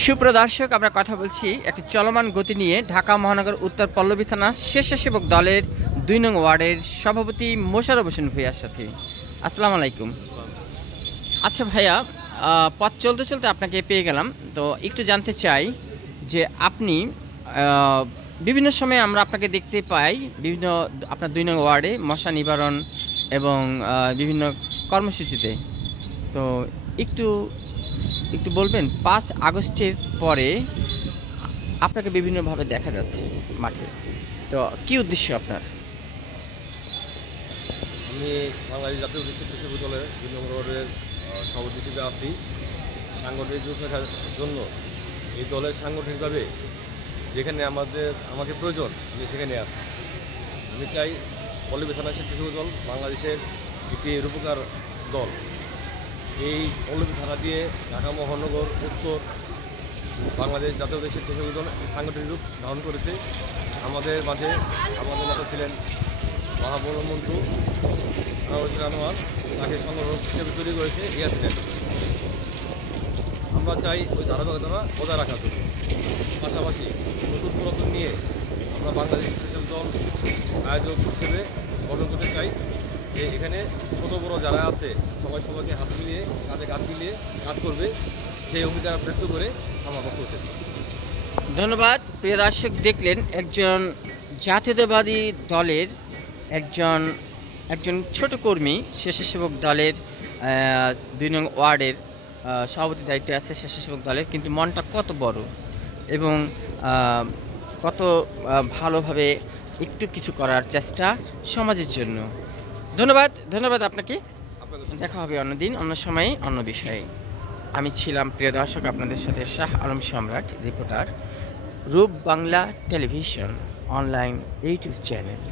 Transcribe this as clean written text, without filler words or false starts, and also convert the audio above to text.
সুপ্রদর্শক, আমরা কথা বলছি একটি চলমান গতি নিয়ে ঢাকা মহানগর উত্তর পল্লবী থানা স্বেচ্ছাসেবক দলের ২ নং ওয়ার্ডের সভাপতি মোশাররফ হোসেন ভাইয়ার সাথে। আসসালামু আলাইকুম। আচ্ছা ভাইয়া, পথ চলতে চলতে আপনাকে পেয়ে গেলাম, তো একটু জানতে চাই যে আপনি বিভিন্ন সময়ে আমরা আপনাকে দেখতে পাই বিভিন্ন আপনার ২ নং ওয়ার্ডে মশা নিবারণ এবং বিভিন্ন কর্মসূচিতে। তো একটু একটু বলবেন ৫ আগস্টের পরে আপনাকে বিভিন্নভাবে দেখা যাচ্ছে মাঠে, তো কি উদ্দেশ্য আপনার? আমি বাংলাদেশ জাতীয় স্বেচ্ছাসেবক দলের ২ নং ওয়ার্ডের সভাপতি হিসেবে আছি। সাংগঠনিক রূপরেখার জন্য এই দলের সাংগঠনিকভাবে যেখানে আমাকে প্রয়োজন আমি সেখানে আছি। আমি চাই পল্লবী থানা স্বেচ্ছাসেবক দল বাংলাদেশের একটি রূপকার দল। এই পল্লবী থানা দিয়ে ঢাকা মহানগর উত্তর বাংলাদেশ জাতীয় স্বেচ্ছাসেবক দল সাংগঠনিক রূপ ধারণ করেছে। আমাদের মাঝে আমাদের নেতা ছিলেন মহাবল মন্ত্রী আনোয়ার, তাকে সংগঠন হিসেবে তৈরি করেছে ইয়াসিনের। আমরা চাই ওই ধারাবাহিকতা বজায় রাখার জন্য, পাশাপাশি নতুন পুরাতন নিয়ে আমরা বাংলাদেশ স্বেচ্ছাসেবক দল আয়োজক হিসেবে গঠন করতে চাই। যে এখানে ছোটো বড়ো যারা আছে সবাইকে হাত মিলিয়ে কাঁধে কাঁধ মিলিয়ে কাজ করবে, সেই অঙ্গীকার ব্যক্ত করে আমার বক্তব্য শেষ করি। ধন্যবাদ। প্রিয় দর্শক, দেখলেন একজন জাতীয়তাবাদী দলের একজন ছোট কর্মী স্বেচ্ছাসেবক দলের ২ নং ওয়ার্ডের সভাপতি দায়িত্বে আছে স্বেচ্ছাসেবক দলের, কিন্তু মনটা কত বড় এবং কত ভালোভাবে একটু কিছু করার চেষ্টা সমাজের জন্য। ধন্যবাদ আপনাকে। দেখা হবে অন্যদিন, অন্য সময়ে, অন্য বিষয়ে। আমি ছিলাম প্রিয় দর্শক আপনাদের সাথে শাহ আলম সম্রাট, রিপোর্টার, রূপ Bangla television online YouTube channel.